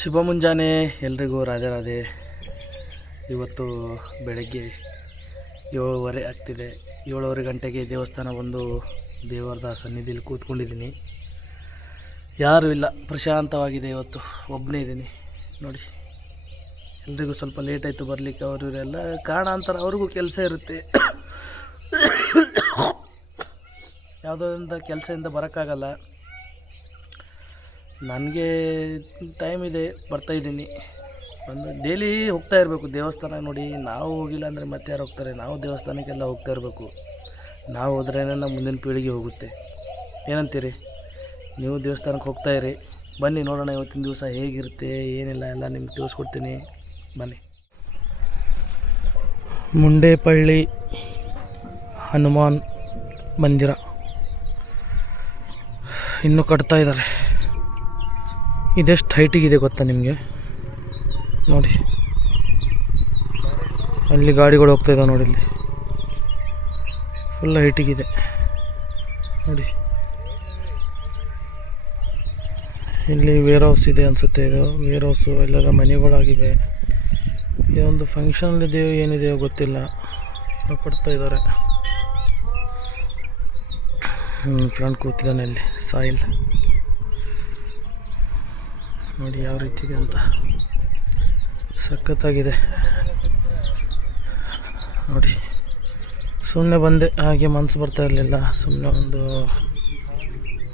ಶುಭ ಮುಂಜಾನೆ ಎಲ್ರಿಗೂ ರಾಧೆ ರಾಧೆ. ಇವತ್ತು ಬೆಳಗ್ಗೆ 7:30 ಆಗ್ತಿದೆ. 7:30 ಗಂಟೆಗೆ ದೇವಸ್ಥಾನ ಬಂದು ದೇವರದ ಸನ್ನಿಧಿಯಲ್ಲಿ ಕೂತ್ಕೊಂಡಿದ್ದೀನಿ. ಯಾರೂ ಇಲ್ಲ, ಪ್ರಶಾಂತವಾಗಿದೆ. ಇವತ್ತು ಒಬ್ಬನೇ ಇದ್ದೀನಿ ನೋಡಿ. ಎಲ್ರಿಗೂ ಸ್ವಲ್ಪ ಲೇಟ್ ಆಯಿತು ಬರಲಿಕ್ಕೆ. ಅವರು ಇವರೆಲ್ಲ ಕಾರಣಾಂತರ, ಅವ್ರಿಗೂ ಕೆಲಸ ಇರುತ್ತೆ. ಯಾವುದೋ ಒಂದು ಕೆಲಸದಿಂದ ಬರೋಕ್ಕಾಗಲ್ಲ. ನನಗೆ ಟೈಮ್ ಇದೆ, ಬರ್ತಾಯಿದ್ದೀನಿ. ಬಂದು ಡೈಲಿ ಹೋಗ್ತಾ ಇರಬೇಕು ದೇವಸ್ಥಾನ. ನೋಡಿ, ನಾವು ಹೋಗಿಲ್ಲ ಅಂದರೆ ಮತ್ತೆ ಯಾರು ಹೋಗ್ತಾರೆ? ನಾವು ದೇವಸ್ಥಾನಕ್ಕೆಲ್ಲ ಹೋಗ್ತಾ ಇರಬೇಕು. ನಾವು ಹೋದ್ರೇ ನಮ್ಮ ಮುಂದಿನ ಪೀಳಿಗೆ ಹೋಗುತ್ತೆ. ಏನಂತೀರಿ? ನೀವು ದೇವಸ್ಥಾನಕ್ಕೆ ಹೋಗ್ತಾಯಿರಿ, ಬನ್ನಿ ನೋಡೋಣ ಇವತ್ತಿನ ದಿವಸ ಹೇಗಿರುತ್ತೆ ಏನಿಲ್ಲ ಎಲ್ಲ ನಿಮ್ಗೆ ತಿಳಿಸ್ಕೊಡ್ತೀನಿ. ಬನ್ನಿ. ಮುಂಡೇಪಳ್ಳಿ ಹನುಮಾನ್ ಮಂದಿರ ಇನ್ನೂ ಕಟ್ತಾ ಇದ್ದಾರೆ. ಇದೆಷ್ಟು ಹೈಟಿಗಿದೆ ಗೊತ್ತಾ ನಿಮಗೆ? ನೋಡಿ, ಅಲ್ಲಿ ಗಾಡಿಗಳು ಹೋಗ್ತಾ ಇದ್ದಾವೆ ನೋಡಿ. ಇಲ್ಲಿ ಫುಲ್ ಹೈಟಿಗಿದೆ ನೋಡಿ. ಇಲ್ಲಿ ವೇರ್ ಹೌಸ್ ಇದೆ ಅನಿಸುತ್ತೆ. ಇದು ವೇರ್ ಹೌಸು, ಎಲ್ಲರ ಮನೆಗಳಾಗಿವೆ. ಇದೊಂದು ಫಂಕ್ಷನಲ್ಲಿದೆಯೋ ಏನಿದೆಯೋ ಗೊತ್ತಿಲ್ಲ, ಕೊಡ್ತಾ ಇದ್ದಾರೆ. ಫ್ರೆಂಡ್ ಕೂತಿದ್ದಾನೆ ಅಲ್ಲಿ, ಸಾಯಿಲ್. ನೋಡಿ ಯಾವ ರೀತಿ ಇದೆ ಅಂತ, ಸಖತ್ತಾಗಿದೆ ನೋಡಿ. ಸುಮ್ಮನೆ ಬಂದೆ, ಹಾಗೆ ಮನಸ್ಸು ಬರ್ತಾ ಇರಲಿಲ್ಲ. ಸುಮ್ಮನೆ ಒಂದು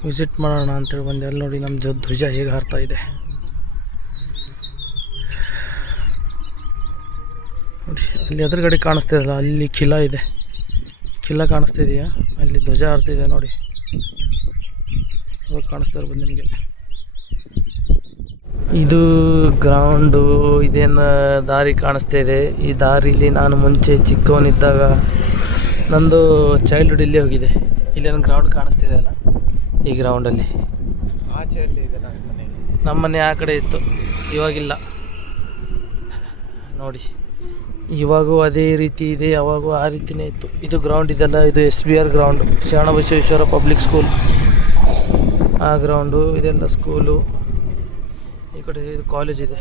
ವಿಸಿಟ್ ಮಾಡೋಣ ಅಂತೇಳಿ ಬಂದೆ. ಅಲ್ಲಿ ನೋಡಿ ನಮ್ಮ ಧ್ವಜ ಹೇಗೆ ಹಾರ್ತಾ ಇದೆ ನೋಡಿ. ಅಲ್ಲಿ ಎದುರುಗಡೆ ಕಾಣಿಸ್ತಾ ಇದೆಯಲ್ಲ, ಅಲ್ಲಿ ಕಿಲಾ ಇದೆ. ಕಿಲಾ ಕಾಣಿಸ್ತಾ ಇದೆಯಾ? ಅಲ್ಲಿ ಧ್ವಜ ಹಾರ್ತಿದೆ ನೋಡಿ. ಇವಾಗ ಕಾಣಿಸ್ತಾ ಇರ್ಬೋದು ನಿಮಗೆ. ಇದು ಗ್ರೌಂಡು, ಇದೇನು ದಾರಿ ಕಾಣಿಸ್ತಾ ಇದೆ. ಈ ದಾರಿಲಿ ನಾನು ಮುಂಚೆ ಚಿಕ್ಕವನಿದ್ದಾಗ ನಂದು ಚೈಲ್ಡ್ಹುಡ್ ಇಲ್ಲೇ ಹೋಗಿದೆ. ಇಲ್ಲೇನು ಗ್ರೌಂಡ್ ಕಾಣಿಸ್ತಿದೆ ಅಲ್ಲ, ಈ ಗ್ರೌಂಡಲ್ಲಿ ಆಚೆಯಲ್ಲಿ ಇದೆ ನಮ್ಮ ಮನೆ ಆ ಕಡೆ ಇತ್ತು, ಇವಾಗಿಲ್ಲ ನೋಡಿ. ಇವಾಗೂ ಅದೇ ರೀತಿ ಇದೆ, ಯಾವಾಗೂ ಆ ರೀತಿಯೇ ಇತ್ತು. ಇದು ಗ್ರೌಂಡ್ ಇದೆಲ್ಲ, ಇದು SBR ground, Sharanabasaveshwara public school. ಆ ಗ್ರೌಂಡು ಇದೆಲ್ಲ ಸ್ಕೂಲು. ಈ ಕಡೆ ಇದು ಕಾಲೇಜ್ ಇದೆ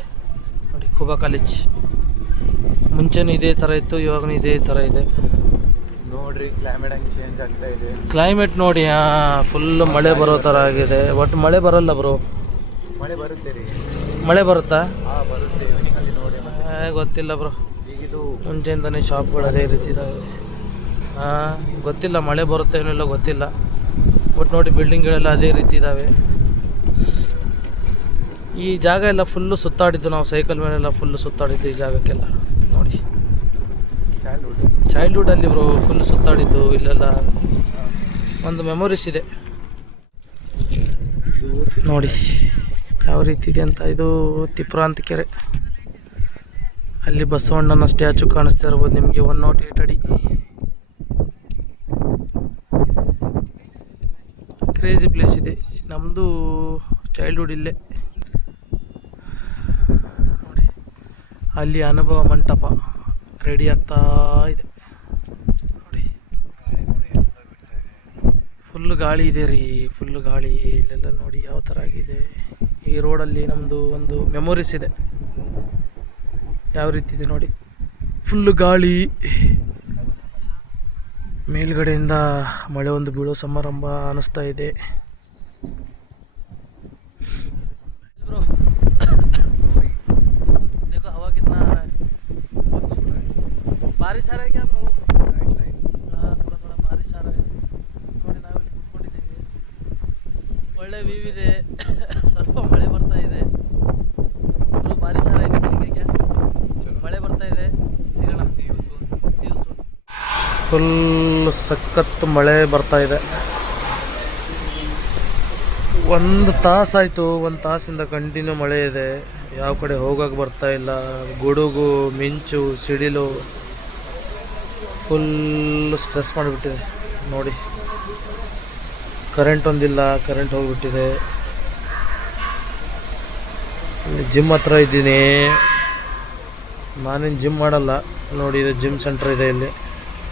ನೋಡಿ, ಕುಬಾ ಕಾಲೇಜ್. ಮುಂಚೆನೂ ಇದೇ ಥರ ಇತ್ತು, ಇವಾಗೂ ಇದೇ ಥರ ಇದೆ ನೋಡ್ರಿ. ಕ್ಲೈಮೇಟ್ ಹಂಗೆ ಚೇಂಜ್ ಆಗ್ತಾ ಇದೆ. ಕ್ಲೈಮೇಟ್ ನೋಡಿ, ಫುಲ್ಲು ಮಳೆ ಬರೋ ಥರ ಆಗಿದೆ. ಬಟ್ ಮಳೆ ಬರೋಲ್ಲ ಬ್ರೋ. ಮಳೆ ಬರುತ್ತೆ ರೀ. ಮಳೆ ಬರುತ್ತಾ? ಬರುತ್ತೆ. ಈವ್ನಿಂಗಲ್ಲಿ ನೋಡಿ. ಗೊತ್ತಿಲ್ಲ ಬ್ರೋ, ಈಗಿದು ಮುಂಚೆಯಿಂದನೇ ಶಾಪ್ಗಳು ಅದೇ ರೀತಿ ಇದ್ದಾವೆ. ಗೊತ್ತಿಲ್ಲ ಮಳೆ ಬರುತ್ತೆ ಏನಿಲ್ಲ ಗೊತ್ತಿಲ್ಲ. ಬಟ್ ನೋಡಿ ಬಿಲ್ಡಿಂಗ್ಗಳೆಲ್ಲ ಅದೇ ರೀತಿ ಇದ್ದಾವೆ. ಈ ಜಾಗ ಎಲ್ಲ ಫುಲ್ಲು ಸುತ್ತಾಡಿದ್ದು ನಾವು, ಸೈಕಲ್ ಮೇಲೆಲ್ಲ ಫುಲ್ಲು ಸುತ್ತಾಡಿದ್ದು ಈ ಜಾಗಕ್ಕೆಲ್ಲ ನೋಡಿ. ಚೈಲ್ಡ್ಹುಡ್ಡಲ್ಲಿ ಬ್ರೋ ಫುಲ್ ಸುತ್ತಾಡಿದ್ದು ಇಲ್ಲೆಲ್ಲ. ಒಂದು ಮೆಮೊರೀಸ್ ಇದೆ ನೋಡಿ ಯಾವ ರೀತಿ ಇದೆ ಅಂತ. ಇದು ತಿಪ್ರಾಂತ ಕೆರೆ. ಅಲ್ಲಿ ಬಸವಣ್ಣನ ಸ್ಟ್ಯಾಚು ಕಾಣಿಸ್ತಾ ಇರ್ಬೋದು ನಿಮಗೆ, 108 ಅಡಿ. ಕ್ರೇಜಿ ಪ್ಲೇಸ್ ಇದೆ. ನಮ್ಮದು ಚೈಲ್ಡ್ಹುಡ್ ಇಲ್ಲೇ ನೋಡಿ. ಅಲ್ಲಿ ಅನುಭವ ಮಂಟಪ ರೆಡಿ ಆಗ್ತಾ ಇದೆ ನೋಡಿ. ಫುಲ್ಲು ಗಾಳಿ ಇದೆ ರೀ, ಫುಲ್ಲು ಗಾಳಿ. ಇಲ್ಲೆಲ್ಲ ನೋಡಿ ಯಾವ ಥರ ಆಗಿದೆ. ಈ ರೋಡಲ್ಲಿ ನಮ್ಮದು ಒಂದು ಮೆಮೊರೀಸ್ ಇದೆ, ಯಾವ ರೀತಿ ಇದೆ ನೋಡಿ. ಫುಲ್ಲು ಗಾಳಿ, ಮೇಲ್ಗಡೆಯಿಂದ ಮಳೆ ಒಂದು ಬೀಳೋ ಸಮಾರಂಭ ಅನ್ನಿಸ್ತಾ ಇದೆ. देखो हवा कितना आ रहा है, बारिश आ रहा है क्या ब्रो? थोड़ा थोड़ा बारिश आ रहा है ನೋಡಿ. ನಾವಿಲ್ಲಿ ಕೂತ್ಕೊಂಡಿದ್ದೀವಿ, ಒಳ್ಳೆ ವ್ಯೂ ಇದೆ. ಸ್ವಲ್ಪ ಮಳೆ ಬರ್ತಾ ಇದೆ. ಬಾರಿಶ್ ಆ ರहा है क्या? ಮಳೆ ಬರ್ತಾ ಇದೆ. ಸಿಗೋಣ, ಫುಲ್ ಸಖತ್ ಮಳೆ ಬರ್ತಾ ಇದೆ. 1 ತಾಸಾಯಿತು, 1 ತಾಸಿಂದ ಕಂಟಿನ್ಯೂ ಮಳೆ ಇದೆ. ಯಾವ ಕಡೆ ಹೋಗೋಕೆ ಬರ್ತಾ ಇಲ್ಲ. ಗುಡುಗು, ಮಿಂಚು, ಸಿಡಿಲು ಫುಲ್ ಸ್ಟ್ರೆಸ್ ಮಾಡಿಬಿಟ್ಟಿದೆ ನೋಡಿ. ಕರೆಂಟ್ ಒಂದಿಲ್ಲ, ಕರೆಂಟ್ ಹೋಗಿಬಿಟ್ಟಿದೆ. ಜಿಮ್ ಹತ್ರ ಇದ್ದೀನಿ. ನಾನೇನು ಜಿಮ್ ಮಾಡಲ್ಲ ನೋಡಿ. ಇದು ಜಿಮ್ ಸೆಂಟರ್ ಇದೆ. ಇಲ್ಲಿ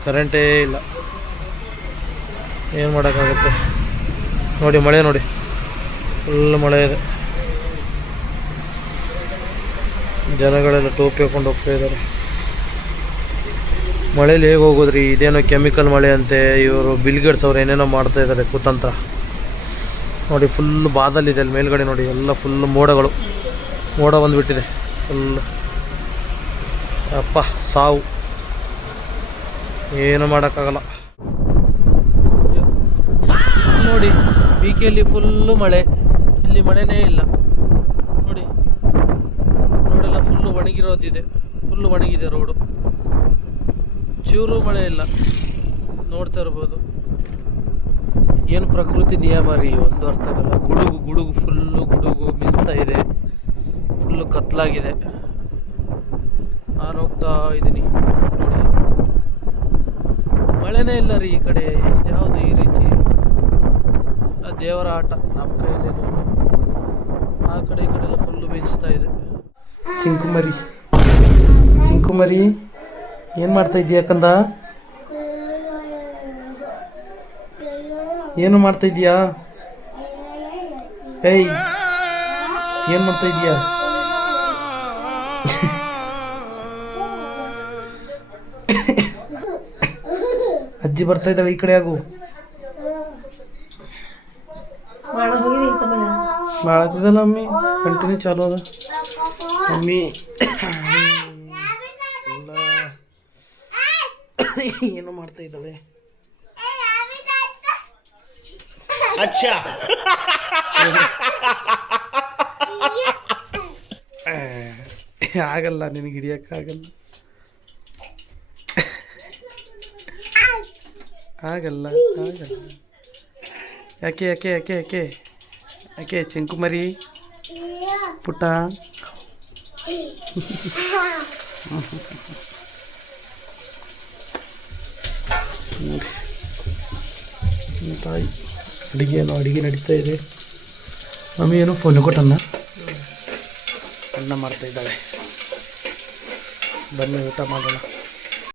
ಕರೆಂಟೇ ಇಲ್ಲ, ಏನು ಮಾಡೋಕ್ಕಾಗುತ್ತೆ ನೋಡಿ. ಮಳೆ ನೋಡಿ, ಫುಲ್ ಮಳೆ ಇದೆ. ಜನಗಳೆಲ್ಲ ಟೋಪಿ ಹಾಕೊಂಡು ಹೋಗ್ತಾ ಇದ್ದಾರೆ. ಮಳೇಲಿ ಹೇಗೆ ಹೋಗೋದ್ರಿ? ಇದೇನೋ ಕೆಮಿಕಲ್ ಮಳೆ ಅಂತೆ. ಇವರು ಬಿಲ್ಗೇಟ್ಸ್ ಅವ್ರು ಏನೇನೋ ಮಾಡ್ತಾ ಇದ್ದಾರೆ ಕುತಂತ್ರ. ನೋಡಿ ಫುಲ್ ಬಾದಲಿದೆ ಅಲ್ಲಿ ಮೇಲ್ಗಡೆ ನೋಡಿ, ಎಲ್ಲ ಫುಲ್ ಮೋಡಗಳು, ಮೋಡ ಬಂದುಬಿಟ್ಟಿದೆ ಫುಲ್. ಅಪ್ಪ ಸಾವು, ಏನು ಮಾಡೋಕ್ಕಾಗಲ್ಲ. ನೋಡಿ ಬಿಕೆಯಲ್ಲಿ ಫುಲ್ಲು ಮಳೆ, ಇಲ್ಲಿ ಮಳೆನೇ ಇಲ್ಲ ನೋಡಿ. ರೋಡೆಲ್ಲ ಫುಲ್ಲು ಒಣಗಿರೋದಿದೆ, ಫುಲ್ಲು ಒಣಗಿದೆ ರೋಡು, ಚೂರು ಮಳೆ ಇಲ್ಲ. ನೋಡ್ತಾ ಇರ್ಬೋದು. ಏನು ಪ್ರಕೃತಿ ನಿಯಮ ರೀ, ಒಂದು ಅರ್ಥ ಆಗಲ್ಲ. ಗುಡುಗು ಫುಲ್ಲು ಗುಡುಗು ಮಿಸ್ತಾ ಇದೆ, ಫುಲ್ಲು ಕತ್ಲಾಗಿದೆ. ನಾನು ಹೋಗ್ತಾ ಇದ್ದೀನಿ ನೋಡಿ, ಮಳೆನೇ ಇಲ್ಲ ರೀ ಈ ಕಡೆ. ಇದ್ಯಾವುದು ಈ ರೀತಿ? ದೇವರ ಆಟ, ನಮ್ಮ ಕೈಯಲ್ಲೇನೋ. ಆ ಕಡೆ ಈ ಕಡೆ ಎಲ್ಲ ಫುಲ್ಲು ಮಿಂಚ್ತಾ ಇದೆ. ಚಿಂಕುಮರಿ ಏನು ಮಾಡ್ತಾ ಇದೀಯ ಕಂದ? ಏನು ಮಾಡ್ತಾ ಇದೀಯಾ? ಏಯ್ ಏನು ಮಾಡ್ತಾ ಇದೀಯಾ? ಅಜ್ಜಿ ಬರ್ತಾ ಇದ್ದಾಳೆ, ಈ ಕಡೆ ಆಗು. ಮಾಡತ್ತಿದ್ದಲ್ಲ ಮಮ್ಮಿ, ಕಂಟಿನ್ಯೂ ಚಾಲು ಅದ ಮಮ್ಮಿ. ಏನೋ ಮಾಡ್ತಾ ಇದ್ದಾಳೆ. ಆಗಲ್ಲ, ನಿನಗೆ ಹಿಡಿಯೋಕ್ಕಾಗಲ್ಲ. ಆಗಲ್ಲ ಆಗಲ್ಲ. ಯಾಕೆ ಯಾಕೆ ಯಾಕೆ ಯಾಕೆ ಯಾಕೆ ಚಿಂಕುಮರಿ ಪುಟ್ಟ? ತಾಯಿ ಅಡುಗೆ ನಡೀತಾ ಇದೆ. ಮಮ್ಮಿ ಏನೋ ಫೋನ್ ಕೊಟ್ಟನ್ನ ಅನ್ನ ಮಾಡ್ತಾ ಇದ್ದಾಳೆ. ಬನ್ನಿ ಊಟ ಮಾಡೋಣ.